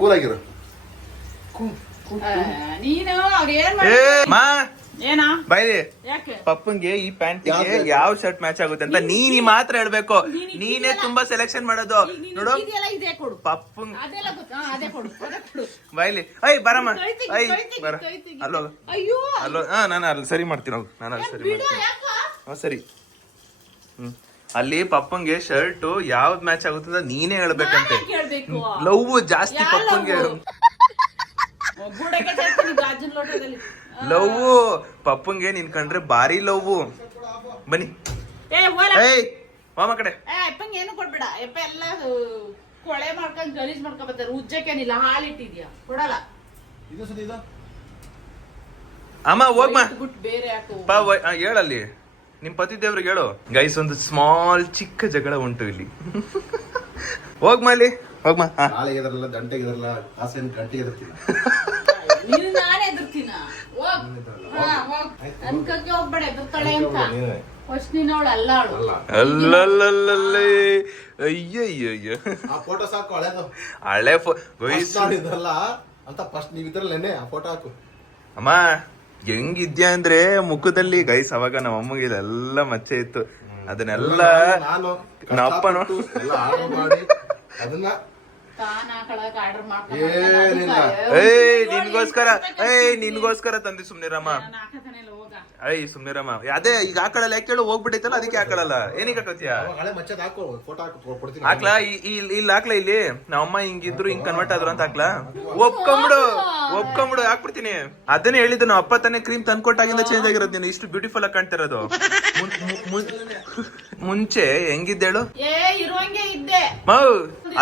Cool ಆಗಿರು. ನೀನು ಬೈಲಿ ಪಪ್ಪಂಗೆ ಈ ಪ್ಯಾಂಟಿಗೆ ಯಾವ ಶರ್ಟ್ ಮ್ಯಾಚ್ ಆಗುತ್ತೆ ಅಂತ ನೀನ್ ಮಾತ್ರ ಹೇಳ್ಬೇಕು. ನೀನೇ ತುಂಬಾ ಸೆಲೆಕ್ಷನ್ ಮಾಡೋದು ನೋಡು. ಪಪ್ಪಂಗ್ ಬೈಲಿ ಐ ಬರಮ್ಮ ಐ ಬರ ಅಲ್ಲೋ ಅಲ್ಲೋ. ನಾನು ಅಲ್ಲಿ ಸರಿ ಮಾಡ್ತೀನಿ. ನಾನು ಅಲ್ಲಿ ಸರಿ ಮಾಡ್ತೀನಿ. ಸರಿ ಅಲ್ಲಿ ಪಪ್ಪಂಗೆ ಶರ್ಟ್ ಯಾವ್ದು ಮ್ಯಾಚ್ ಆಗುತ್ತೆ ಅಂತ ನೀನೇ ಹೇಳ್ಬೇಕಂತೆ. ಲವ್ ಜಾಸ್ತಿ ಪಪ್ಪಂಗೆ. ಲವ್ ಪಪ್ಪಂಗೆ ನಿನ್ ಕಂಡ್ರೆ ಬಾರಿ ಲವ್. ಬನ್ನಿ ಮಾಮ ಕಡೆ. ಏನು ಕೊಡ್ಬೇಡ ಯಪ್ಪ, ಎಲ್ಲ ಕೊಳೆ ಮಾಡ್ಕೊಂಡ್ ಗಲೀಜ್ ಮಾಡ್ಕೊಂಡ್ ಬರ್ತಾರೆ. ಉಜ್ಜಕ್ಕೇನಿಲ್ಲ, ಹಾಲಿಟ್ಟಿದ್ಯಾ ಕೊಡಲ್ಲ. ಅಮ್ಮ ಹೋಗ್ಮಾ ಬೇರೆ ಹೇಳಲ್ಲಿ ನಿಮ್ ಪತಿ ದೇವ್ರಿಗೆ ಹೇಳು. ಗೈಸ್ ಒಂದು ಸ್ಮಾಲ್ ಚಿಕ್ಕ ಜಗಳ ಉಂಟು ಇಲ್ಲಿ. ಹೋಗ್ಮಾ ಅಲ್ಲಿ ಹೋಗ್ಮಾ. ದಂಟೆಗಿರಲ್ಲ ಗಂಟೆಗೆ ನಾನೇ ಎದುರ್ತೀನ. ಅನ್ಕಕ್ಕೆ ಹೋಗ್ಬೇಡ, ಎದುರ್ತಾಳೆ ಅಂತ. ಫಸ್ಟ್ ನೀನವಳು ಅಲ್ಲ, ಅವಳು ಅಲ್ಲಲ್ಲಲ್ಲೇ. ಅಯ್ಯಯ್ಯ ಫೋಟೋ ಸಾಕು, ಹಳೆದು ಹಳೆ ಇದಲ್ಲ ಅಂತ ಫಸ್ಟ್ ನೀವ್ ಇದ್ರಲ್ಲೇನೆ ಆ ಫೋಟೋ ಹಾಕು. ಅಮ್ಮ ಹೆಂಗಿದ್ಯಾ ಅಂದ್ರೆ ಮುಖದಲ್ಲಿ ಗೈಸ್. ಅವಾಗ ನಮ್ಮ ಅಮ್ಮಗೆ ಇದೆಲ್ಲ ಮಚ್ಚೆ ಇತ್ತು. ಅದನ್ನೆಲ್ಲ ನಮ್ಮ ಅಪ್ಪನು ಅದನ್ನ ನಿನ್ಗೋಸ್ಕರ ತಂದಿ. ಸುಮ್ನಿರಮ್ಮ ಸುಮ್ನಿರಮ್ಮ. ಅದೇ ಈಗ ಹಾಕಳಲ್ಲ. ಯಾಕೆ ಕೇಳು, ಹೋಗ್ಬಿಟ್ಟೈತಲ್ಲ ಅದಕ್ಕೆ ಹಾಕಳಲ್ಲ. ಏನಕ್ಕೆ ಹಾಕತ್ತೀಯ? ಹಾಕ್ಲಾ ಇಲ್ಲಿ ಹಾಕ್ಲಾ. ಇಲ್ಲಿ ನಮ್ಮಮ್ಮ ಹಿಂಗಿದ್ರು ಹಿಂಗ್ ಕನ್ವರ್ಟ್ ಆದ್ರು ಅಂತ ಹಾಕ್ಲಾ. ಒಪ್ಕೊಂಬಿಡು ಹಾಕ್ಬಿಡ್ತೀನಿ. ಅದನ್ನೇ ಹೇಳಿದ್ದು ನಾವು ಅಪ್ಪ ತಾನೇ ಕ್ರೀಮ್ ತಂದ್ಕೊಟ್ಟಾಗಿಂದ ಚೇಂಜ್ ಆಗಿರೋದು. ನೀನು ಇಷ್ಟು ಬ್ಯೂಟಿಫುಲ್ ಆಗಿ ಕಾಣ್ತಿರೋದು. ಮುಂಚೆ ಹೆಂಗಿದ್ದೇಳು?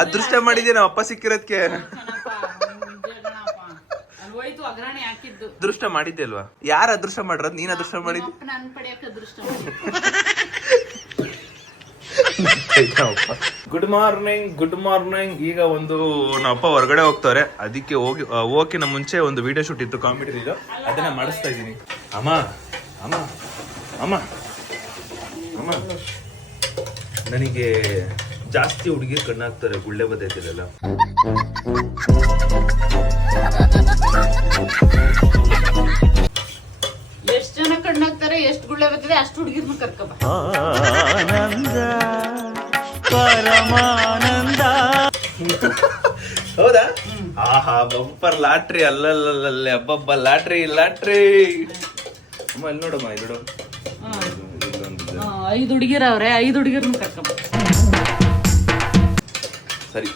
ಅದೃಷ್ಟ ಮಾಡಿದ್ಯಾ ನಾವು ಅಪ್ಪ ಸಿಕ್ಕಿರೋದಕ್ಕೆ. ಅದೃಷ್ಟ ಮಾಡಿದ್ದೆ ಅಲ್ವಾ? ಯಾರು ಅದೃಷ್ಟ ಮಾಡಿರೋದು? ನೀನ್ ಅದೃಷ್ಟ ಮಾಡಿದ್ದೆ. Good morning. ಈಗ ಒಂದು ನಮ್ಮ ಅಪ್ಪ ಹೊರಗಡೆ ಹೋಗ್ತಾರೆ. ಅದಕ್ಕೆ ಹೋಗಿನ ಮುಂಚೆ ಒಂದು ವಿಡಿಯೋ ಶೂಟ್ ಇತ್ತು, ಕಾಮಿಡಿ ಇದು. ಅದನ್ನ ಮಾಡಿಸ್ತಾ ಇದ್ದೀನಿ. ಅಮ್ಮ ಅಮ್ಮ ಅಮ್ಮ ಅಮ್ಮ ನನಗೆ ಜಾಸ್ತಿ ಹುಡುಗಿರ್ ಕಣ್ಣಾಗ್ತಾರೆ. ಗುಳ್ಳೆ ಬದೈತಿರಲ್ಲ. ಎಷ್ಟ್ ಜನ ಕಣ್ಣಾಗ್ತಾರೆ, ಎಷ್ಟ್ ಗುಳ್ಳೆ ಬರ್ತದೆ, ಅಷ್ಟು ಹುಡುಗಿರ್ನ ಕರ್ಕಬ. ಹೌದಾ? ಆಹಾ ಬಂಪರ್ ಲಾಟ್ರಿ. ಅಲ್ಲಲ್ಲಲ್ಲೇ ಹಬ್ಬಬ್ಬ ಲಾಟ್ರಿ. ಅಮ್ಮ ಅಲ್ಲಿ ನೋಡಮ್ಮ, ಇಲ್ಲಿ ನೋಡು. 5 ಹುಡುಗಿರವ್ರೆ, 5 ಹುಡುಗಿರ್ನ ಕರ್ಕಬ. ಸರಿ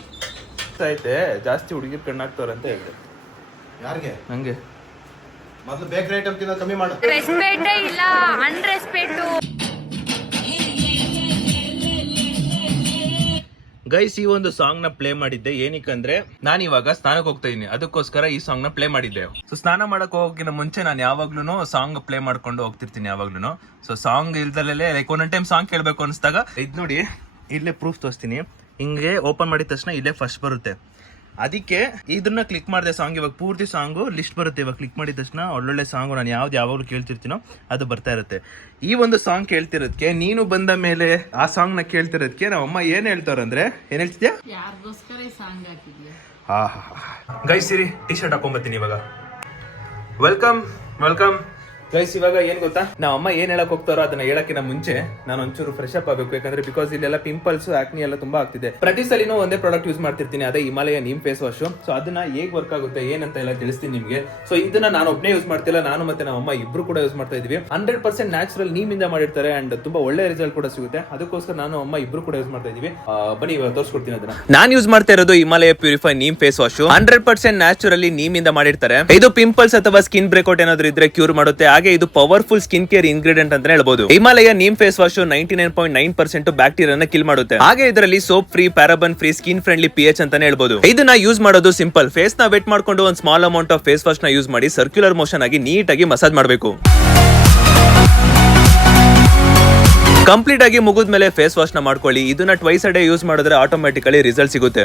ಐತೆ. ಜಾಸ್ತಿ ಹುಡುಗಿರ್ ಕಣ್ಣಾಗ್ತವ್ರೆ ಅಂತ ಹೇಳಿದೆ. ಯಾರಿಗೆ? ನಂಗೆ. ಮೊದಲು ಬೇಕರಿ ಐಟಮ್ ತಿನ್ನೋದು ಕಮ್ಮಿ ಮಾಡು. ರೆಸ್ಪೆಕ್ಟ್ ಇಲ್ಲ, ಅನ್ರೆಸ್ಪೆಕ್ಟ್. ಗೈಸ್ ಈ ಒಂದು ಸಾಂಗ್ ನ ಪ್ಲೇ ಮಾಡಿದ್ದೆ ಏನಕ್ಕಂದ್ರೆ ನಾನು ಇವಾಗ ಸ್ನಾನಕ್ಕೆ ಹೋಗ್ತಾ ಇದೀನಿ. ಅದಕ್ಕೋಸ್ಕರ ಈ ಸಾಂಗ್ ನ ಪ್ಲೇ ಮಾಡಿದ್ದೆ. ಸೊ ಸ್ನಾನ ಮಾಡಕ್ ಹೋಗೋಕ್ಕಿಂತ ಮುಂಚೆ ನಾನು ಯಾವಾಗ್ಲೂ ಸಾಂಗ್ ಪ್ಲೇ ಮಾಡ್ಕೊಂಡು ಹೋಗ್ತಿರ್ತೀನಿ ಯಾವಾಗ್ಲೂ. ಸೊ ಸಾಂಗ್ ಇಲ್ದಲ್ಲೇ ಲೈಕ್ ಒಂದೊಂದು ಟೈಮ್ ಸಾಂಗ್ ಕೇಳ್ಬೇಕು ಅನ್ಸ್ದಾಗ ಇದ್ ನೋಡಿ ಇಲ್ಲೇ ಪ್ರೂಫ್ ತೋರಿಸ್ತೀನಿ. ಹಿಂಗೆ ಓಪನ್ ಮಾಡಿದ ತಕ್ಷಣ ಇಲ್ಲೇ ಫಸ್ಟ್ ಬರುತ್ತೆ. ಅದಕ್ಕೆ ಇದನ್ನ ಕ್ಲಿಕ್ ಮಾಡಿದೆ. ಸಾಂಗ್ ಇವಾಗ ಪೂರ್ತಿ ಸಾಂಗು ಲಿಸ್ಟ್ ಬರುತ್ತೆ. ಇವಾಗ ಕ್ಲಿಕ್ ಮಾಡಿದ ತಕ್ಷಣ ಒಳ್ಳೊಳ್ಳೆ ಸಾಂಗು ನಾನು ಯಾವಾಗಲೂ ಕೇಳ್ತಿರ್ತೀನೋ ಅದು ಬರ್ತಾ ಇರುತ್ತೆ. ಈ ಒಂದು ಸಾಂಗ್ ಕೇಳ್ತಿರೋದಕ್ಕೆ, ನೀನು ಬಂದ ಮೇಲೆ ಆ ಸಾಂಗ್ ನ ಕೇಳ್ತಿರೋದಕ್ಕೆ ನಮ್ಮ ಅಮ್ಮ ಏನ್ ಹೇಳ್ತಾರಂದ್ರೆ, ಏನ್ ಹೇಳ್ತಿದ್ಯಾ? ಗೈಸ್ ಸಿರಿ ಟಿ ಶರ್ಟ್ ಹಾಕೊಂಡ್ಬರ್ತೀನಿ ಇವಾಗ. Welcome guys. ಇವಾಗ ಏನ್ ಗೊತ್ತಾ, ನಾವ್ ಅಮ್ಮ ಏನ್ ಹೇಳಕ್ ಹೋಗ್ತಾರೋ ಅದನ್ನ ಹೇಳಕ್ಕಿಂತ ಮುಂಚೆ ನಾನು ಒಂಚೂರು ಫ್ರೆಶ್ ಅಪ್ ಆಗಬೇಕು. ಯಾಕಂದ್ರೆ ಬಿಕಾಸ್ ಇಲ್ಲೆಲ್ಲ ಪಿಂಪಲ್ಸ್, ಆಕ್ನಿ ಎಲ್ಲ ತುಂಬಾ ಆಗ್ತಿದೆ. ಪ್ರತಿ ಸಲಿನೂ ಒಂದೇ ಪ್ರಾಡಕ್ಟ್ ಯೂಸ್ ಮಾಡ್ತಿರ್ತೀನಿ, ಅದೇ Himalaya neem face wash. So ಅದನ್ನ ಹೇಗ್ ವರ್ಕ್ ಆಗುತ್ತೆ ಏನಂತ ಎಲ್ಲ ತಿಳಿಸ್ತೀನಿ ನಿಮ್ಗೆ. ಸೊ ಇದನ್ನ ನಾನು ಒಬ್ಬನೇ ಯೂಸ್ ಮಾಡ್ತಿಲ್ಲ, ನಾನು ಮತ್ತೆ ನಮ್ಮ ಅಮ್ಮ ಇಬ್ರು ಕೂಡ ಯೂಸ್ ಮಾಡ್ತಾ ಇದೀವಿ. 100% ನ್ಯಾಚುರಲ್ ನೀಮಿಂದ ಮಾಡಿರ್ತಾರೆ ಅಂಡ್ ತುಂಬಾ ಒಳ್ಳೆ ರಿಸಲ್ಟ್ ಕೂಡ ಸಿಗುತ್ತೆ. ಅದಕ್ಕೋಸ್ಕರ ನಾನು ಅಮ್ಮ ಇಬ್ರು ಕೂಡ ಯೂಸ್ ಮಾಡ್ತಾ ಇದೀವಿ. ಬನ್ನಿ ಇವಾಗ ತೋರಿಸ್ಕೊಡ್ತೀನಿ ಅದನ್ನ. ನಾನು ಯೂಸ್ ಮಾಡ್ತಾ ಇರೋದು Himalaya purify neem face wash. 100% naturally ನೀಮಿಂದ ಮಾಡಿರ್ತಾರೆ. ಇದು ಪಿಂಪಲ್ಸ್ ಅಥವಾ ಸ್ಕಿನ್ ಬ್ರೇಕ್ಔಟ್ ಏನಾದ್ರು ಇದ್ರೆ ಕ್ಯೂರ್ ಮಾಡುತ್ತೆ. ಹಾಗೆ ಇದು ಪವರ್ಫುಲ್ ಸ್ಕಿನ್ ಕೇರ್ ಇಂಗ್ರೀಡಿಯಂಟ್ ಅಂತ ಹೇಳ್ಬಹುದು. ಹಿಮಾಲಯ ನೀಮ್ ಫೇಸ್ ವಾಶ್ 99.9% ಬ್ಯಾಕ್ಟೀರಿಯಾನ ಕಿಲ್ ಮಾಡುತ್ತೆ. ಹಾಗೆ ಇದರಲ್ಲಿ soap free, paraben free, skin friendly pH ಅಂತಾನೆ ಹೇಳ್ಬಹುದು. ಇದನ್ನ ಯೂಸ್ ಮಾಡೋದು ಸಿಂಪಲ್. ಫೇಸ್ ನ ವೆಟ್ ಮಾಡ್ಕೊಂಡು ಒಂದು small amount of face wash ನ ಯೂಸ್ ಮಾಡಿ ಸರ್ಕ್ಯುಲರ್ ಮೋಷನ್ ಆಗಿ ನೀಟಾಗಿ ಮಸಾಜ್ ಮಾಡಬೇಕು. ಕಂಪ್ಲೀಟ್ ಆಗಿ ಮುಗಿದ್ಮೇಲೆ ಫೇಸ್ ವಾಶ್ ನ ಮಾಡ್ಕೊಳ್ಳಿ. ಇದನ್ನ ಟ್ವೈಸ್ ಅ ಡೇ ಯೂಸ್ ಮಾಡಿದ್ರೆ ಆಟೋಮ್ಯಾಟಿಕಲಿ ರಿಸಲ್ಟ್ ಸಿಗುತ್ತೆ.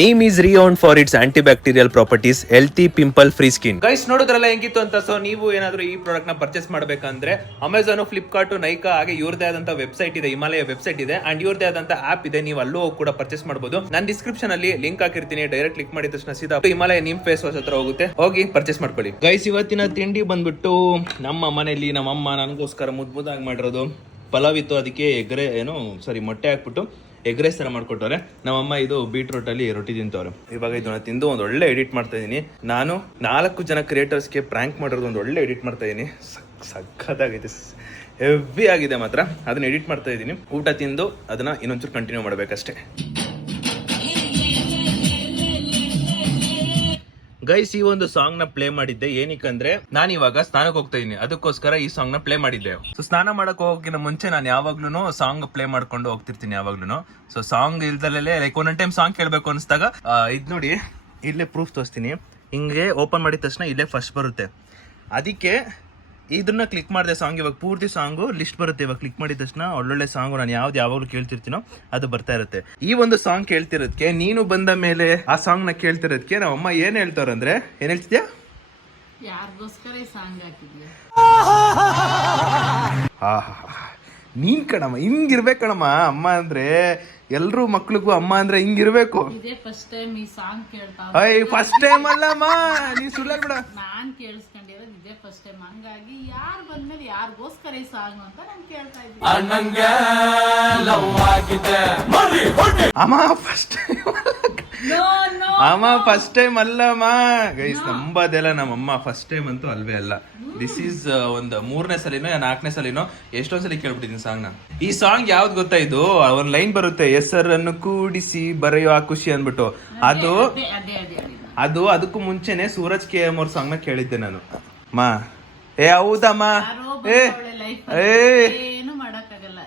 Name is rayon for it's antibacterial properties, healthy pimple free skin. Guys ನೋಡಿದ್ರಲ್ಲ ಹೆಂಗಿತ್ತು ಅಂತ. ಸೊ ನೀವು ಏನಾದ್ರು ಈ ಪ್ರಾಡಕ್ಟ್ ನ ಪರ್ಚೇಸ್ ಮಾಡ್ಬೇಕಂದ್ರೆ ಅಮೆಝಾನ್, ಫ್ಲಿಪ್ಕಾರ್ಟ್, ನೈಕಾ ಹಾಗೆ ಇವ್ರದೇ ಆದಂತ ವೆಬ್ಸೈಟ್ ಇದೆ, ಹಿಮಾಲಯ ವೆಬ್ಸೈಟ್ ಇದೆ ಅಂಡ್ ಇವ್ರದೇ ಆದಂತ ಆಪ್ ಇದೆ. ನೀವು ಅಲ್ಲೂ ಕೂಡ ಪರ್ಚೇಸ್ ಮಾಡಬಹುದು. ನಾನು ಡಿಸ್ಕ್ರಿಪ್ಷನ್ ಅಲ್ಲಿ ಲಿಂಕ್ ಹಾಕಿರ್ತೀನಿ. ಡೈರೆಕ್ಟ್ ಕ್ಲಿಕ್ ಮಾಡಿದ ತಕ್ಷಣ ಸೀದಾ ಹಿಮಾಲಯ ನಿಮ್ ಫೇಸ್ ವಾಶ್ ಹತ್ರ ಹೋಗುತ್ತೆ. ಹೋಗಿ ಪರ್ಚೇಸ್ ಮಾಡ್ಕೊಳ್ಳಿ. ಗೈಸ್ ಇವತ್ತಿನ ತಿಂಡಿ ಬಂದ್ಬಿಟ್ಟು ನಮ್ಮ ಮನೆಯಲ್ಲಿ ನಮ್ಮಮ್ಮ ನನಗೋಸ್ಕರ ಮುದ್ದಾಗಿ ಮಾಡಿರೋದು ಪಲಾವ್ ಇತ್ತು. ಅದಕ್ಕೆ ಮೊಟ್ಟೆ ಹಾಕ್ಬಿಟ್ಟು ಎಗ್ ರೈಸ್ ತರ ಮಾಡ್ಕೊಟ್ಟವ್ರೆ ನಮ್ಮಮ್ಮ. ಇದು ಬೀಟ್ರೂಟ್ ಅಲ್ಲಿ ರೊಟ್ಟಿ ತಿಂತವ್ರೆ. ಇವಾಗ ಇದನ್ನ ತಿಂದು ಒಂದು ಒಳ್ಳೆ ಎಡಿಟ್ ಮಾಡ್ತಾ ಇದೀನಿ. ನಾನು 4 ಜನ ಕ್ರಿಯೇಟರ್ಸ್ಗೆ ಪ್ರ್ಯಾಂಕ್ ಮಾಡಿರೋದು ಒಂದು ಒಳ್ಳೆ ಎಡಿಟ್ ಮಾಡ್ತಾ ಇದೀನಿ. ಸಖತ್ತಾಗೈತೆ, ಹೆವಿ ಆಗಿದೆ ಮಾತ್ರ. ಅದನ್ನ ಎಡಿಟ್ ಮಾಡ್ತಾ ಇದೀನಿ. ಊಟ ತಿಂದು ಅದನ್ನ ಇನ್ನೊಂಚೂರು ಕಂಟಿನ್ಯೂ ಮಾಡ್ಬೇಕಷ್ಟೇ. ಗೈಸ್ ಈ ಒಂದು ಸಾಂಗ್ ನ ಪ್ಲೇ ಮಾಡಿದ್ದೆ ಏನಕ್ಕಂದ್ರೆ ನಾನು ಇವಾಗ ಸ್ನಾನಕ್ಕೆ ಹೋಗ್ತಾ ಇದೀನಿ, ಅದಕ್ಕೋಸ್ಕರ ಈ ಸಾಂಗ್ ನ ಪ್ಲೇ ಮಾಡಿದ್ದೆ. ಸೊ ಸ್ನಾನ ಮಾಡಕ್ ಹೋಗೋಕ್ಕಿಂತ ಮುಂಚೆ ನಾನು ಯಾವಾಗ್ಲೂ ಸಾಂಗ್ ಪ್ಲೇ ಮಾಡ್ಕೊಂಡು ಹೋಗ್ತಿರ್ತೀನಿ ಯಾವಾಗ್ಲೂ. ಸೊ ಸಾಂಗ್ ಇಲ್ದಲ್ಲೇ ಲೈಕ್ ಒಂದೊಂದು ಟೈಮ್ ಸಾಂಗ್ ಕೇಳಬೇಕು ಅನಿಸ್ದಾಗ ಇದ್ ನೋಡಿ ಇಲ್ಲೇ ಪ್ರೂಫ್ ತೋರಿಸ್ತೀನಿ. ಹಿಂಗೆ ಓಪನ್ ಮಾಡಿದ ತಕ್ಷಣ ಇಲ್ಲೇ ಫಸ್ಟ್ ಬರುತ್ತೆ. ಅದಕ್ಕೆ ಇದನ್ನ ಕ್ಲಿಕ್ ಮಾಡಿದೆ. ಸಾಂಗ್ ಇವಾಗ ಪೂರ್ತಿ ಸಾಂಗು ಲಿಸ್ಟ್ ಬರುತ್ತೆ. ಇವಾಗ ಕ್ಲಿಕ್ ಮಾಡಿದ ತಕ್ಷಣ ಒಳ್ಳೊಳ್ಳೆ ಸಾಂಗು ನಾನು ಯಾವಾಗಲೂ ಕೇಳ್ತಿರ್ತೀನೋ ಅದು ಬರ್ತಾ ಇರುತ್ತೆ. ಈ ಒಂದು ಸಾಂಗ್ ಕೇಳ್ತಿರೋದಕ್ಕೆ, ನೀನು ಬಂದ ಮೇಲೆ ಆ ಸಾಂಗ್ ನ ಕೇಳ್ತಿರೋದಕ್ಕೆ ನಮ್ಮಮ್ಮ ಏನ್ ಹೇಳ್ತಾರಂದ್ರೆ, ಏನ್ ಹೇಳ್ತಿದ್ಯಾ? ಯಾರಿಗೋಸ್ಕರ ಈ ಸಾಂಗ್ ಹಾಕಿದ್ಯಾ? ನೀನ್ ಕಣಮ್ಮ, ಹಿಂಗಿರ್ಬೇಕು ಕಣಮ್ಮ. ಅಮ್ಮ ಅಂದ್ರೆ ಎಲ್ರೂ ಮಕ್ಳಿಗೂ ಅಮ್ಮ ಅಂದ್ರೆ ಹಿಂಗಿರ್ಬೇಕು. ಇದೇ ಫಸ್ಟ್ ಟೈಮ್ ಈ ಸಾಂಗ್ ಕೇಳ್ತಾ. ಫಸ್ಟ್ ಟೈಮ್ ಅಲ್ಲಮ್ಮ, ನೀ ಸುಳ್ಳ ಬಿಡ. ನಾನ್ ಕೇಳಿಸ್ಕೊಂಡಿರೋದು ಇದೇ ಫಸ್ಟ್ ಟೈಮ್. ಹಂಗಾಗಿ ಯಾರು ಬಂದ್ಮೇಲೆ ಯಾರಿಗೋಸ್ಕರ ಈ ಸಾಂಗ್ ಅಂತ ನಾನು ಕೇಳ್ತಾ ಇದ್ದೀನಿ. ಅಮ್ಮ ಫಸ್ಟ್ ಟೈಮ್ ಅಮ್ಮ ಫಸ್ಟ್ ಟೈಮ್ ಅಲ್ಲಮ್ಮ. ಗೈಸ್ ನಂಬದೆಲ್ಲ, ನಮ್ಮಮ್ಮ ಫಸ್ಟ್ ಟೈಮ್ ಅಂತೂ ಅಲ್ವೇ ಅಲ್ಲ. ದಿಸ್ ಈಸ್ ಒಂದು 3ನೇ ಸಲಿನೋ 4ನೇ ಸಲಿನೋ ಎಷ್ಟೊಂದ್ಸಲಿ ಕೇಳ್ಬಿಟ್ಟಿದ್ದೀನಿ ಸಾಂಗ್ ನ. ಈ ಸಾಂಗ್ ಯಾವ್ದು ಗೊತ್ತಾ? ಇದು ಒಂದ್ ಲೈನ್ ಬರುತ್ತೆ, ಹೆಸರನ್ನು ಕೂಡಿಸಿ ಬರೆಯೋ ಆ ಖುಷಿ ಅಂದ್ಬಿಟ್ಟು. ಅದು ಅದಕ್ಕೂ ಮುಂಚೆನೆ ಸೂರಜ್ KM ಅವ್ರ ಸಾಂಗ್ ನ ಕೇಳಿದ್ದೆ ನಾನು. ಮಾ ಹೌದಮ್ಮ, ಏನು ಮಾಡಕ್ಕಾಗಲ್ಲ.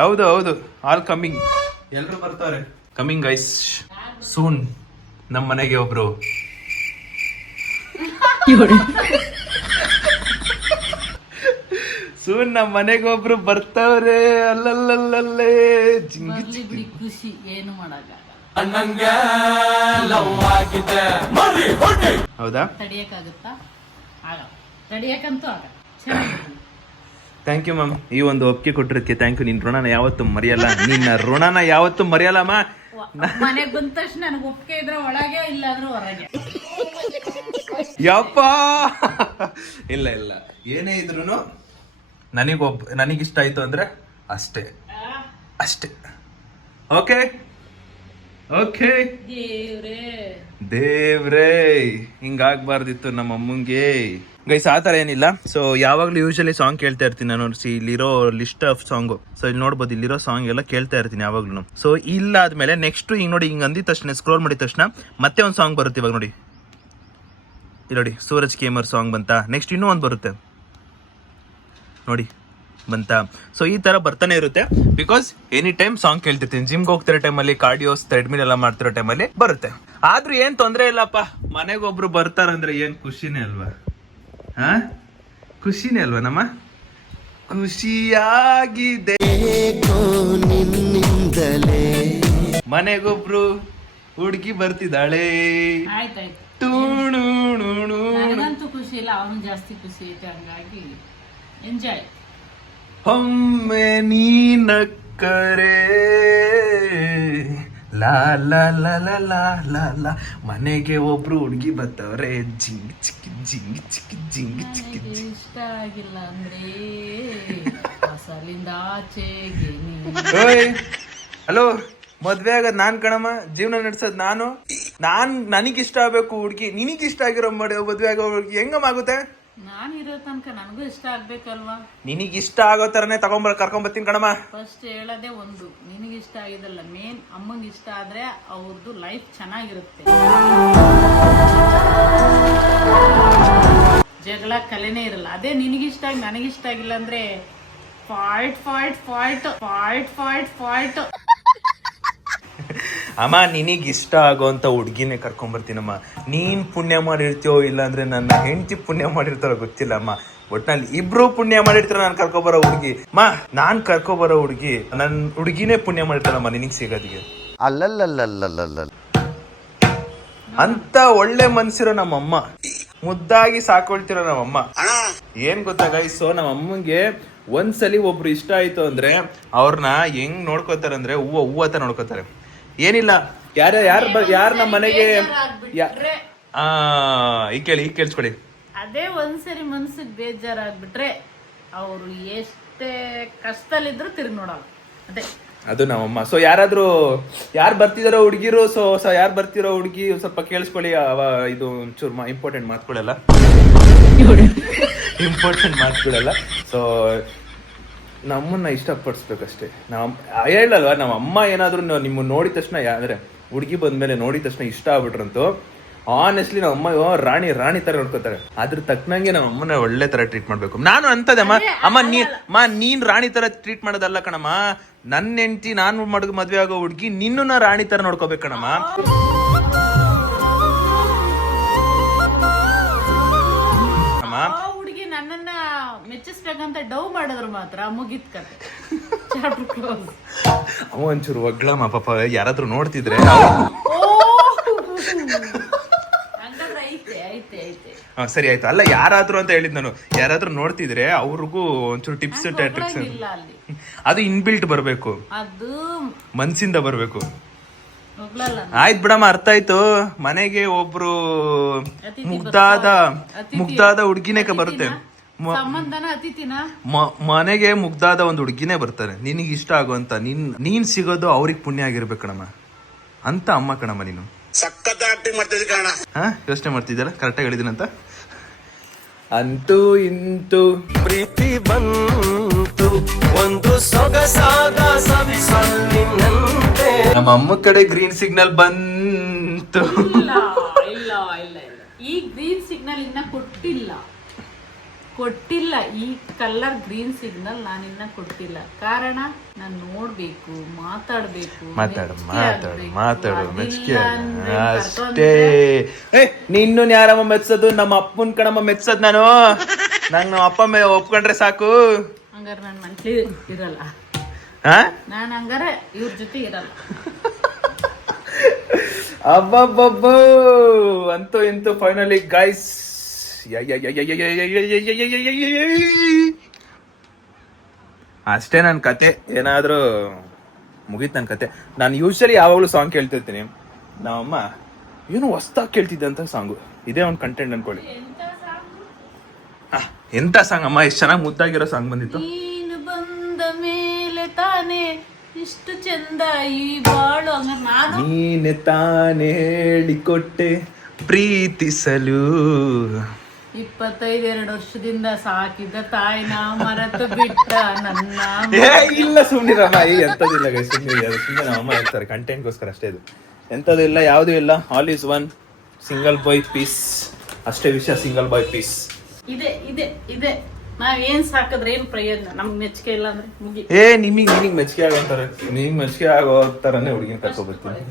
ಹೌದು ಹೌದು, ಆಲ್ ಕಮಿಂಗ್, ಎಲ್ರು ಬರ್ತಾರೆ. Coming guys soon. ನಮ್ಮ ಮನೆಗೆ ಒಬ್ರು ಸೂನ್ ನಮ್ಮ ಮನೆಗೆ ಒಬ್ರು ಬರ್ತಾವ್ರೆ. ಅಲ್ಲಲ್ಲಲ್ಲೇ ಖುಷಿ ಏನು ಮಾಡಕ್ಕಾಗಲ್ಲ. ಹೌದಾ? ತಡಿಯಕ್ಕಾಗುತ್ತಾ? ತಡಿಯಕ್ಕಂತೂ ಆಗ. Thank you ma'am. ಈ ಒಂದು ಒಪ್ಪಿಗೆ ಕೊಟ್ಟಿರೋದಕ್ಕೆ ಥ್ಯಾಂಕ್ ಯು. ನಿನ್ನ ಋಣನ ಯಾವತ್ತೂ ಮರೆಯಲ್ಲ, ನಿನ್ನ ಋಣನ ಯಾವತ್ತೂ ಮರೆಯಲ್ಲಮ್ಮ. ಮನೆಗೆ ಬಂದ ತಕ್ಷಣ ನನಗೆ ಒಪ್ಪಿಗೆ ಇದ್ರೆ ಒಳಗೆ, ಇಲ್ಲಾದ್ರೂ ಹೊರಗೆ. ಯಪ್ಪ ಇಲ್ಲ ಇಲ್ಲ, ಏನೇ ಇದ್ರು ನನಗಿಷ್ಟ ಆಯ್ತು ಅಂದ್ರೆ ಅಷ್ಟೇ ಅಷ್ಟೇ. Okay okay. ದೇವ್ರೇ ಹಿಂಗಾಗ್ಬಾರ್ದಿತ್ತು ನಮ್ಮ ಅಮ್ಮಂಗೆ. ಗೈಸ್ ಆ ಥರ ಏನಿಲ್ಲ. ಸೊ ಯಾವಾಗಲೂ ಯೂಶಲಿ ಸಾಂಗ್ ಕೇಳ್ತಾ ಇರ್ತೀನಿ ನಾನು. ಇಲ್ಲಿರೋ ಲಿಸ್ಟ್ ಆಫ್ ಸಾಂಗು. ಸೊ ಇಲ್ಲಿ ನೋಡ್ಬೋದು, ಇಲ್ಲಿರೋ ಸಾಂಗ್ ಎಲ್ಲ ಕೇಳ್ತಾ ಇರ್ತೀನಿ ಯಾವಾಗ್ಲೂ. ಸೊ ಇಲ್ಲ ಆದ್ಮೇಲೆ ನೆಕ್ಸ್ಟ್ ಹಿಂಗ್ ನೋಡಿ, ಹಿಂಗ್ ಅಂದಿದ ತಕ್ಷಣ ಸ್ಕ್ರೋಲ್ ಮಾಡಿದ ತಕ್ಷಣ ಮತ್ತೆ ಒಂದು ಸಾಂಗ್ ಬರುತ್ತೆ. ಇವಾಗ ನೋಡಿ, ಇಲ್ಲಿ ನೋಡಿ ಸೂರಜ್ KM ಸಾಂಗ್ ಬಂತ. ನೆಕ್ಸ್ಟ್ ಇನ್ನೂ ಒಂದು ಬರುತ್ತೆ ನೋಡಿ, ಬಂತ. ಸೊ ಈ ತರ ಬರ್ತಾನೆ ಇರುತ್ತೆ. ಬಿಕಾಸ್ ಎನಿ ಟೈಮ್ ಸಾಂಗ್ ಕೇಳ್ತಿರ್ತೀನಿ. ಜಿಮ್ಗೆ ಹೋಗ್ತಿರೋ ಟೈಮಲ್ಲಿ, ಕಾರ್ಡಿಯೋಸ್ ಥ್ರೆಡ್ಮಿಲ್ ಎಲ್ಲ ಮಾಡ್ತಿರೋ ಟೈಮಲ್ಲಿ ಬರುತ್ತೆ. ಆದ್ರೂ ಏನ್ ತೊಂದ್ರೆ ಇಲ್ಲಪ್ಪ, ಮನೆಗೊಬ್ರು ಬರ್ತಾರಂದ್ರೆ ಏನ್ ಖುಷಿನೇ ಅಲ್ವಾ? ಖುಷಿನೇ ಅಲ್ವಾ ನಮ್ಮ? ಖುಷಿಯಾಗಿದೆ ಮನೆಗೊಬ್ರು ಹುಡುಗಿ ಬರ್ತಿದ್ದಾಳೆ. ನನಗಂತೂ ಖುಷಿ ಇಲ್ಲ, ಅವನು ಜಾಸ್ತಿ ಖುಷಿ ಐತೆ. ಹಂಗಾಗಿ ಎಂಜಾಯ್. ಒಮ್ಮೆ ನೀನಕ್ಕರೆ ಲಾ ಲಾ ಲಾ ಲಾ ಲಾ ಲಾ ಲಾ, ಮನೆಗೆ ಒಬ್ರು ಹುಡುಗಿ ಬರ್ತವ್ರೆ. ಜಿಂಗ್ ಚಿಕ್ಕಿ ಜಿಂಗ್ ಚಿಕ್ಕಿ ಜಿಂಗ್ ಚಿಕ್ಕಿ. ಇಷ್ಟ ಆಗಿಲ್ಲ ಅಂದ್ರೆ ಅಸಲಿಂದ ಆಚೆಗೆ. ಹಲೋ, ಮದ್ವೆ ಆಗದ್ ನಾನ್ ಕಣಮ್ಮ, ಜೀವನ ನಡ್ಸೋದ್ ನಾನು. ನನಗಿಷ್ಟ ಆಗ್ಬೇಕು ಹುಡುಗಿ, ನಿನಗಿಷ್ಟ ಆಗಿರೋ ಮದ್ವೆ ಆಗೋ ಹುಡುಗಿ ಹೆಂಗಮ್ಮಾಗುತ್ತೆ? ನಾನು ಇರೋ ತನಕ ನನಗೂ ಇಷ್ಟ ಆಗ್ಬೇಕಲ್ವಾ? ನಿನಗಿಷ್ಟ ಆಗೋ ತರನೇ ಕರ್ಕೊಂಬರ್ತೀನಿ ಕಣಮ್ಮ. ಫಸ್ಟ್ ಹೇಳೋದೇ ಒಂದು, ನಿನಗಿಷ್ಟ ಆಗಿದಲ್ಲ, ಮೇನ್ ಅಮ್ಮಂಗೆ ಇಷ್ಟ ಆದ್ರೆ ಅವ್ರದ್ದು ಲೈಫ್ ಚೆನ್ನಾಗಿರುತ್ತೆ. ಜಗಳ ಕಲೆನೇ ಇರಲ್ಲ. ಅದೇ ನಿನಗಿಷ್ಟ ಆಗಿ ನನಗಿಷ್ಟ ಆಗಿಲ್ಲ ಅಂದ್ರೆ ಫಾಯ್ಟ್ ಫಾಯ್ಟ್ ಫಾಯ್ಟ್ ಫಾಯ್ಟ್ ಫಾಯ್ಟ್ ಫಾಯ್ಟ್. ಅಮ್ಮ ನಿನಗಿಷ್ಟ ಆಗೋಂಥ ಹುಡ್ಗಿನೇ ಕರ್ಕೊಂಬರ್ತೀನಮ್ಮ. ನೀನ್ ಪುಣ್ಯ ಮಾಡಿರ್ತೀಯೋ ಇಲ್ಲ ಅಂದ್ರೆ ನನ್ನ ಹೆಂಡತಿ ಪುಣ್ಯ ಮಾಡಿರ್ತಾರೋ ಗೊತ್ತಿಲ್ಲ ಅಮ್ಮ. ಒಟ್ನಲ್ಲಿ ಇಬ್ರು ಪುಣ್ಯ ಮಾಡಿರ್ತಾರ ನಾನ್ ಕರ್ಕೊಬರೋ ಹುಡುಗಿ ನಾನ್ ಕರ್ಕೊಬರೋ ಹುಡುಗಿ ನನ್ ಹುಡುಗಿನೇ ಪುಣ್ಯ ಮಾಡಿರ್ತಾರಮ್ಮ ನಿನಗ್ ಸಿಗೋದಿಗೆ. ಅಲ್ಲಲ್ಲಲ್ಲಲ್ಲಲ್ಲ ಅಂತ ಒಳ್ಳೆ ಮನ್ಸಿರೋ ನಮ್ಮಮ್ಮ, ಮುದ್ದಾಗಿ ಸಾಕೊಳ್ತಿರೋ ನಮ್ಮಮ್ಮ. ಏನ್ ಗೊತ್ತಾ ಗೈಸ್, ನಮ್ಮ ಅಮ್ಮಂಗೆ ಒಂದ್ಸಲಿ ಒಬ್ರು ಇಷ್ಟ ಆಯ್ತು ಅಂದ್ರೆ ಅವ್ರನ್ನ ಹೆಂಗ್ ನೋಡ್ಕೋತಾರೆ ಅಂದ್ರೆ ಹೂವ ಅಂತ ನೋಡ್ಕೋತಾರೆ. ಏನಿಲ್ಲ, ಯಾರ ನಮ್ಮ ಮನೆಗೆ ಈಗ ಕೇಳಿಸ್ಕೊಳ್ಳಿ. ಅದೇ ಒಂದ್ಸರಿ ಮನ್ಸಿಗೆ ಬೇಜಾರಾಗ್ಬಿಟ್ರೆ ಅವರು ಎಷ್ಟೇ ಕಷ್ಟದಲ್ಲಿದ್ರು ತಿರುಗಿ ನೋಡಲ್ಲ. ಅದೇ ಅದು ನಮ್ಮಮ್ಮ. ಸೊ ಯಾರಾದ್ರೂ ಯಾರು ಬರ್ತಿದಾರೋ ಹುಡುಗಿರು, ಸೊ ಯಾರು ಬರ್ತಿರೋ ಹುಡುಗಿ ಸ್ವಲ್ಪ ಕೇಳಿಸ್ಕೊಳ್ಳಿ. ಇದು ಒಂಚೂರು ಇಂಪಾರ್ಟೆಂಟ್ ಮಾತುಗಳೆಲ್ಲ ಸೊ ನಮ್ಮನ್ನ ಇಷ್ಟಪಡಿಸ್ಬೇಕಷ್ಟೇ. ಹೇಳಲ್ವಾ ನಮ್ಮ ಅಮ್ಮ ಏನಾದ್ರು ನಿಮ್ಮ ನೋಡಿದ ತಕ್ಷಣ ಅಂದ್ರೆ ಹುಡುಗಿ ಬಂದ್ಮೇಲೆ ನೋಡಿದ ತಕ್ಷಣ ಇಷ್ಟ ಆಗ್ಬಿಟ್ರಂತೂ ಆನೆಸ್ಟ್ಲಿ ನಮ್ಮ ಅಮ್ಮ ರಾಣಿ ತರ ನೋಡ್ಕೋತಾರೆ. ಅದ್ರ ತಕ್ಕನಂಗೆ ನಮ್ಮ ಅಮ್ಮನ ಒಳ್ಳೆ ತರ ಟ್ರೀಟ್ ಮಾಡ್ಬೇಕು. ನಾನು ಅಂತದಮ್ಮ ನೀನ್ ರಾಣಿ ತರ ಟ್ರೀಟ್ ಮಾಡೋದಲ್ಲ ಕಣಮ್ಮ, ನನ್ನ ಹೆಂಡತಿ ನಾನು ಮದ್ವೆ ಆಗೋ ಹುಡುಗಿ ನಿನ್ನ ರಾಣಿ ತರ ನೋಡ್ಕೋಬೇಕು ಕಣಮ್ಮ. ಹುಡುಗಿ ನನ್ನನ್ನ ಮೆಚ್ಚಿಸ್ಬೇಕಂತ ಡವ್ ಮಾಡಿದ್ರು ಮಾತ್ರ ಮುಗಿತ್ ಕತೆ. ಅವ ಒಂಚೂರು ಒಗ್ಳಮ್ಮ ಪಾಪ, ಯಾರಾದ್ರೂ ನೋಡ್ತಿದ್ರೆ ಸರಿ ಆಯ್ತು. ಅಲ್ಲ ಯಾರಾದ್ರೂ ಅಂತ ಹೇಳಿದ್ ನಾನು, ಯಾರಾದ್ರೂ ನೋಡ್ತಿದ್ರೆ ಅವ್ರಿಗೂ ಒಂಚೂರು ಟಿಪ್ಸ್ ಟ್ರಿಕ್ಸ್. ಅದು ಇನ್ಬಿಲ್ಟ್ ಬರ್ಬೇಕು, ಅದು ಮನ್ಸಿಂದ ಬರ್ಬೇಕು. ಆಯ್ತು ಬಿಡಮ್ಮ, ಅರ್ಥ ಆಯ್ತು. ಮನೆಗೆ ಒಬ್ರು ಮುಗ್ಧಾದ ಹುಡುಗಿನೇ ಬರುತ್ತೆ, ಮನೆಗೆ ಮುಗ್ಧಾದ ಒಂದು ಹುಡುಗಿನೇ ಬರ್ತಾರೆ. ನಿನಗೆ ಇಷ್ಟ ಆಗುವಂತ ನೀನ್ ಸಿಗೋದು ಅವ್ರಿಗೆ ಪುಣ್ಯ ಆಗಿರ್ಬೇಕು ಕಣಮ್ಮ ಅಂತ ಅಮ್ಮ ಕಣಮ್ಮ. ನೀನು ಯೋಚನೆ ಮಾಡ್ತಿದ್ದಲ್ಲ, ಕರೆಕ್ಟಾಗಿ ಹೇಳಿದಿನಂತ. ಅಂತೂ ಇಂತೂ ಪ್ರೀತಿ ಬಂತು ಒಂದು ಸೊಗಸಾದ ಸವಿಸಲ್ಲಿನಂತೆ. ನಮ್ಮ ಅಮ್ಮ ಕಡೆ ಗ್ರೀನ್ ಸಿಗ್ನಲ್ ಬಂತು. ಇಲ್ಲ ಈ ಗ್ರೀನ್ ಸಿಗ್ನಲ್ ಇನ್ನ ಕೊಟ್ಟಿಲ್ಲ. ಈ ಕಲರ್ ಗ್ರೀನ್ ಸಿಗ್ನಲ್ ನಾನಿನ್ನ ಕೊಟ್ಟಿಲ್ಲ. ಕಾರಣ ನಾನು ನೋಡ್ಬೇಕು, ಮಾತಾಡ್ಬೇಕು. ಮಾತಾಡು ಮೆಚ್ಚಿಗೆ ಅಷ್ಟೇ. ನಿನ್ನು ಯಾರಮ್ಮ ಮೆಚ್ಚೋದು? ನಮ್ಮ ಅಪ್ಪನ್ ಕಣಮ್ಮ ಮೆಚ್ಚೋದ್. ನಂಗೆ ನಮ್ಮ ಅಪ್ಪ ಒಪ್ಕೊಂಡ್ರೆ ಸಾಕು. ಹಂಗಾರ ನನ್ ಮನ್ಸಲಿ ಇರಲ್ಲ, ನಾನು ಹಂಗಾರ ಇವ್ರ ಜೊತೆ ಇರಲ್ಲ. ಅಬ್ಬಬ್ಬಬ್ಬ, ಅಂತೂ ಇಂತೂ ಫೈನಲಿ ಗೈಸ್ ಅಷ್ಟೇ ನನ್ನ ಕತೆ. ಏನಾದ್ರೂ ಮುಗೀತು ನನ್ನ ಕತೆ. ನಾನು ಯೂಶಲಿ ಯಾವಾಗಲೂ ಸಾಂಗ್ ಕೇಳ್ತಿರ್ತೀನಿ. ನಮ್ಮಮ್ಮ ಏನು ಹೊಸ್ದಾಗಿ ಕೇಳ್ತಿದ್ದೆ ಅಂತ ಸಾಂಗು, ಇದೇ ಒಂದು ಕಂಟೆಂಟ್ ಅನ್ಕೊಳ್ಳಿ. ಎಂತ ಸಾಂಗ್ ಅಮ್ಮ, ಎಷ್ಟು ಚೆನ್ನಾಗಿ ಮುದ್ದಾಗಿರೋ ಸಾಂಗ್ ಬಂದಿತ್ತು. ನೀನು ಬಂದ ಮೇಲೆ ತಾನೇ ಇಷ್ಟು ಚಂದ ಈ ಬಾಳು. ನೀನೆ ತಾನೇ ಹೇಳಿಕೊಟ್ಟೆ ಪ್ರೀತಿಸಲು. 25 ವರ್ಷದಿಂದ ಸಾಕಿದ ತಾಯಿನ ಮರೆತು ಬಿಟ್ಟ ನನ್ನ. ಇಲ್ಲ ಸುಮ್ಮನಿರಮ್ಮ, ಎಂತದಿಲ್ಲ ಸುಮ್ಮನೆ ನಮ್ಮ ಅಮ್ಮ ಹೇಳ್ತಾರೆ ಕಂಟೆಂಟ್ಗೋಸ್ಕರ ಅಷ್ಟೇ. ಇದು ಎಂತದಿಲ್ಲ, ಯಾವುದೂ ಇಲ್ಲ. All is one, single by piece ಅಷ್ಟೇ ವಿಷಯ. ಸಿಂಗಲ್ ಬಾಯ್ ಪೀಸ್ ಇದೆ ನಾವ್ ಏನ್ ಸಾಕಿದ್ರೆ ಏನ್ ಪ್ರಯೋಜನ? ನಮ್ಗೆ ಮೆಚ್ಚುಗೆ ಇಲ್ಲ ಅಂದ್ರೆ ಮುಗಿ. ನಿನಗ್ ಮೆಚ್ಚುಗೆ ಆಗೋಂತಾರೆ, ನಿನಗ್ ಮೆಚ್ಚುಗೆ ಆಗೋ ತರನೇ ಹುಡುಗಿನ ಕರ್ಕೊಬರ್ತೀನಿ.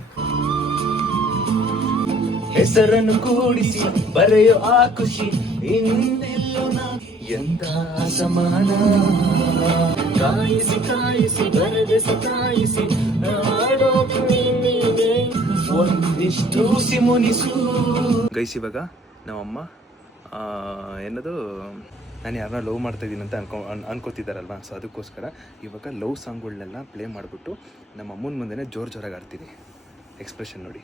ಹೆಸರನ್ನು ಕೂಡಿಸಿ ಬರೆಯೋ ಆ ಖುಷಿ ಇನ್ನೆಲ್ಲೋ ಎಂತ ಅಸಮಾನ. ಕಾಯಿಸಿ ಬರೆದೆ ಸತಾಯಿಸಿ ಒಂದಿಷ್ಟು ಸಿಮುನಿಸು. ಗೈಸ್ ಇವಾಗ ನಮ್ಮಮ್ಮ ಏನದು ನಾನು ಯಾರನ್ನ ಲವ್ ಮಾಡ್ತಾ ಇದ್ದೀನಿ ಅಂತ ಅನ್ಕೋತಿದ್ದಾರಲ್ವಾ. ಸೊ ಅದಕ್ಕೋಸ್ಕರ ಇವಾಗ ಲವ್ ಸಾಂಗ್ಗಳನ್ನೆಲ್ಲ ಪ್ಲೇ ಮಾಡಿಬಿಟ್ಟು ನಮ್ಮ ಅಮ್ಮನ ಮುಂದೆನೇ ಜೋರಾಗಿ ಆಡ್ತೀನಿ. ಎಕ್ಸ್ಪ್ರೆಷನ್ ನೋಡಿ.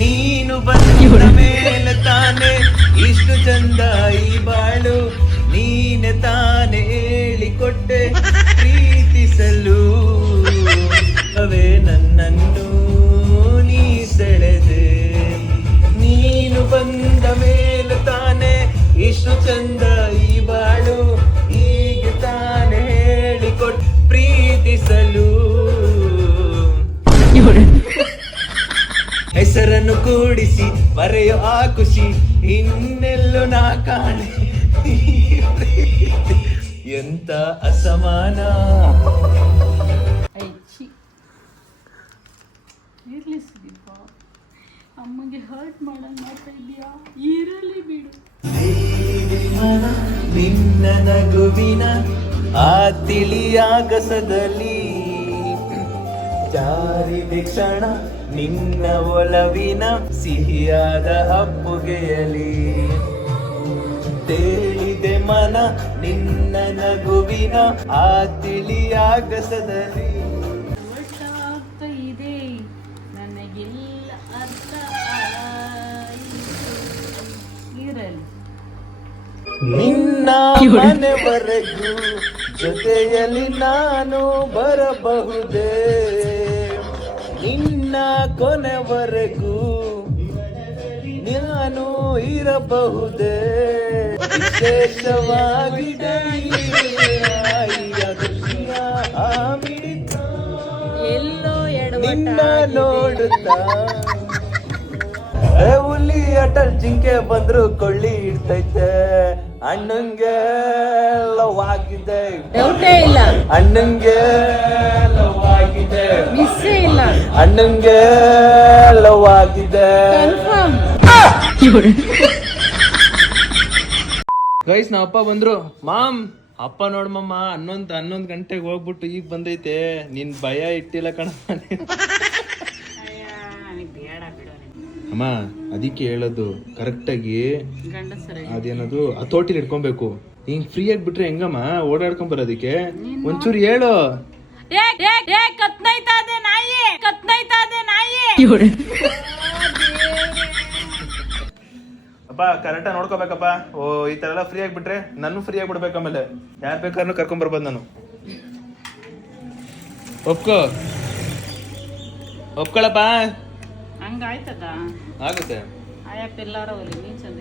ನೀನು ಬಂದ ಮೇಲೆ ತಾನೇ ಇಷ್ಟು ಚಂದ ಈ ಬಾಳು, ನೀನೆ ತಾನೇ ಹೇಳಿಕೊಟ್ಟೆ ಪ್ರೀತಿಸಲು. ಅವೇ ನನ್ನನ್ನು ನೀ ಸೆಳೆದೆ, ನೀನು ಬಂದ ಮೇಲೆ ತಾನೇ ಇಷ್ಟು ಚಂದ ಈ ಬಾಳು, ಹೀಗೆ ತಾನೇ ಹೇಳಿಕೊಟ್ಟೆ ಪ್ರೀತಿಸಲು. ಹೆಸರನ್ನು ಕೂಡಿಸಿ ಬರೆಯೋ ಆ ಖುಷಿ ಇನ್ನೆಲ್ಲೋ ನಾ ಕಾಣೆ. ಎಂತ ಅಸಮಾನ. ಇರ್ಲಿ ಸುದೀಪ, ಅಮ್ಮಗೆ ಹರ್ಟ್ ಮಾಡಂಗ್ ಮಾಡ್ತಾ ಇದೀಯಾ, ಇರಲಿ ಬಿಡು. ನಿನ್ನ ನಗುವಿನ ಆ ತಿಳಿಯಾಗಸದಲ್ಲಿ ಜಾರಿದೆ ಕ್ಷಣ ನಿನ್ನ ಒಲವಿನ ಸಿಹಿಯಾದ ಅಪ್ಪುಗೆಯಲಿ ತೇಲಿದೆ ಮನ ನಿನ್ನ ನಗುವಿನ ಆ ತಿಳಿಯಾಗಸದಲ್ಲಿ. ಒಟ್ಟಾಗ್ತಾ ಇದೆ ನನಗೆಲ್ಲ ಅರ್ಥ ಇರಲಿ. ನಿನ್ನ ಮನೆವರೆಗೂ ಜೊತೆಯಲ್ಲಿ ನಾನು ಬರಬಹುದೇ, ನಿನ್ನ ಕೊನೆವರೆಗೂ ನಾನು ಇರಬಹುದೇ. ವಿಶೇಷವಾಗಿದೆ ಆ ಮಿಡಿತ ಎಲ್ಲೋ ನಿನ್ನ ನೋಡುತ್ತಾ ಹುಲಿ ಅಟಲ್ ಜಿಂಕೆ ಬಂದ್ರು ಕೊಳ್ಳಿ ಇಡ್ತೈತೆ. ಅಣ್ಣಂಗೆ ಲವ್ ಆಗಿದೆ, ಡೌಟೇ ಇಲ್ಲ, ಅಣ್ಣಂಗೆ ಲವ್ ಆಗಿದೆ, ಮಿಸ್ಸೇ ಇಲ್ಲ, ಅಣ್ಣಂಗೆ ಲವ್ ಆಗಿದೆ. ಗೈಸ್ ನಮ್ಮ ಅಪ್ಪ ಬಂದ್ರು. ಮಾಮ್ ಅಪ್ಪ ನೋಡ್ಮಮ್ಮ 11 ಗಂಟೆಗೆ ಹೋಗ್ಬಿಟ್ಟು ಈಗ ಬಂದೈತೆ. ನಿನ್ ಭಯ ಇಟ್ಟಿಲ್ಲ ಕಣ ಅಮ್ಮ. ಅದಕ್ಕೆ ಹೇಳೋದು ಕರೆಕ್ಟಾಗಿ ಅದೇನದು ಹತೋಟಿಲಿ ಇಟ್ಕೊಬೇಕು. ಹಿಂಗ್ ಫ್ರೀ ಆಗಿ ಬಿಟ್ರೆ ಹೆಂಗಮ್ಮ ಓಡಾಡ್ಕೊಂಡ್ ಬರೋದಕ್ಕೆ? ಒಂಚೂರು ಹೇಳು. ಅಪ್ಪ ಕರೆಕ್ಟಾಗಿ ನೋಡ್ಕೋಬೇಕಪ್ಪ. ಓ ಈ ತರ ಎಲ್ಲ ಫ್ರೀ ಆಗಿ ಬಿಟ್ರೆ ನಾನು ಫ್ರೀ ಆಗಿ ಬಿಡ್ಬೇಕು. ಆಮೇಲೆ ಯಾರು ಬೇಕಾದ್ರೂ ಕರ್ಕೊಂಡ್ ಬರ್ಬೋದು ನಾನು. ಒಪ್ಕೊಳಪ್ಪ. ಹಂಗಾಯ್ತದ ಆಗುತ್ತೆ. ಆಯಪ್ಪ ಎಲ್ಲಾರ ಒಲಿ ನೀನ್ ಚಂದ.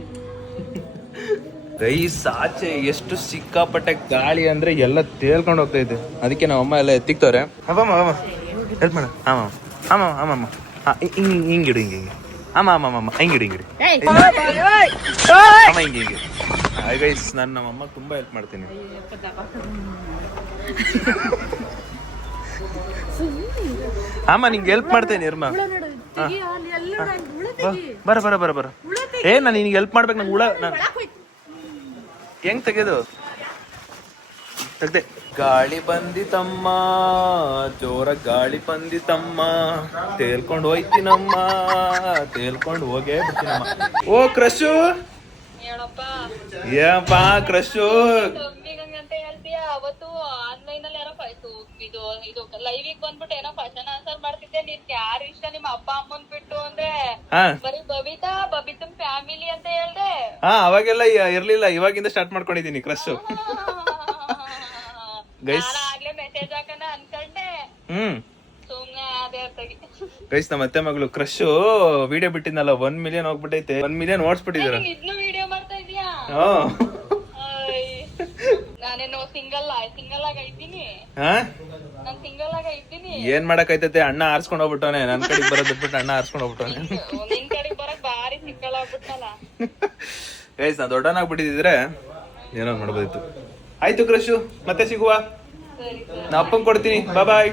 ಕೈ ಸಾಚೆ ಎಷ್ಟು ಸಿಕ್ಕಾಪಟ್ಟೆ ಗಾಳಿ ಅಂದ್ರೆ ಎಲ್ಲ ತೇಲ್ಕೊಂಡು ಹೋಗ್ತೈತೆ. ಅದಕ್ಕೆ ನಮ್ಮ ಅಮ್ಮ ಎಲ್ಲ ಎತ್ತಿಕ್ತವ್ರೆ. ಅಮ್ಮ ಹೆಲ್ಪ್ ಮಾಡ. ಆಮಮ್ಮ ಹಿಂಗಿಡು ಹಿಂಗೆ ಅಮ್ಮ ಹಿಂಗಿಡು ಅಮ್ಮ ಹಿಂಗೆ. ಗೈಸ್ ನಾನು ನಮ್ಮಮ್ಮ ತುಂಬಾ ಹೆಲ್ಪ್ ಮಾಡ್ತೀನಿ. ಅಮ್ಮ ನಿಂಗೆ ಹೆಲ್ಪ್ ಮಾಡ್ತೇನೆ ಇರ್ಮ. ಬರ ಏ ನಾನು ನಿನ್ಗೆ ಹೆಲ್ಪ್ ಮಾಡ್ಬೇಕು. ನಂಗೆ ಹುಳ ಹೆಂಗ್ ತೆಗೆದು ತೆಗ್ದೆ. ಗಾಳಿ ಬಂದಿತಮ್ಮ, ಜೋರ ಗಾಳಿ ಬಂದಿತಮ್ಮ, ತೇಲ್ಕೊಂಡು ಹೋಯ್ತಿನಮ್ಮ, ತೇಲ್ಕೊಂಡು ಹೋಗೇ ಬಿಡ್ತೀನಮ್ಮ. ಓ ಕ್ರಶು ಏನಪ್ಪಾ ಕ್ರಶು? ಅವತ್ತು ಆನ್ಲೈನ್ ಅಲ್ಲಿ ಏನೋ ಇದು ಲೈವಿಗೆ ಬಂದ್ಬಿಟ್ಟು ಏನೋ ಕ್ವಶನ್ ಆನ್ಸರ್ ಮಾಡ್ತಿದ್ದೆ. ನಿನ್ ಯಾರು ಇಷ್ಟ ನಿಮ್ಮ ಅಪ್ಪ ಅಮ್ಮನ್ ಬಿಟ್ಟು ಅಂದ್ರೆ ಬರೀ ಬಬಿತನ್ ಫ್ಯಾಮಿಲಿ ಅಂತ ಹೇಳ್ದೆ. ಅವಾಗೆಲ್ಲ ಇರ್ಲಿಲ್ಲ, ಇವಾಗಿಂದ ಸ್ಟಾರ್ಟ್ ಮಾಡ್ಕೊಂಡಿದೀನಿ ಕ್ರಶ್. ಆಗ್ಲೇ ಮೆಸೇಜ್ ಹಾಕನ ಅನ್ಕೊಂಡೆ. ಸುಮ್ನೆ ಅದೇ ಅರ್ಥಗಿ. ಗೈಸ್ ನಮ್ಮ ಅತ್ತೆ ಮಗಳು ಕ್ರಶ್ ವಿಡಿಯೋ ಬಿಟ್ಟಿದ್ನಲ್ಲ 1 ಮಿಲಿಯನ್ ಹೋಗ್ಬಿಟ್ಟೈತೆ. 1 ಮಿಲಿಯನ್ ಓಡಿಸ್ಬಿಟ್ಟಿದಾರೆ. ಇನ್ನು ವಿಡಿಯೋ ಮಾಡ್ತಾ ಇದೀಯಾ? ನಾನೇನು ಸಿಂಗಲ್ ಆಗಿ ಐತೀನಿ. ನಾನ್ ಸಿಂಗಲ್ ಆಗಿ ಐತೀನಿ. ಏನ್ ಮಾಡಕೈತೈತೆ? ಅಣ್ಣ ಆರ್ಸ್ಕೊಂಡ್ ಹೋಗ್ಬಿಟ್ಟವನೆ. ನನ್ ಕಡೆಗೆ ಬರೋದ್ ಬಿಟ್ಬಿಟ್ಟು ಅಣ್ಣ ಆರ್ಸ್ಕೊಂಡ್ ಹೋಗ್ಬಿಟ್ಟವನೆ. ನಿನ್ ಕಡೆಗೆ ಬರಕ್ ಬಾರಿ ಸಿಂಗಲ್ ಆಗ್ಬಿಟ್ಟಲ್ಲ. ಗೈಸ್ ನಾ ದೊಡ್ಡನಾಗ್ಬಿಟ್ಟಿದ್ರೆ ಏನೋ ಮಾಡ್ಬೋದಿತ್ತು. ಆಯ್ತು ಕ್ರಶು, ಮತ್ತೆ ಸಿಗುವ. ನಾ ಅಪ್ಪಂಗ್ ಕೊಡ್ತೀನಿ. ಬಾಯ್.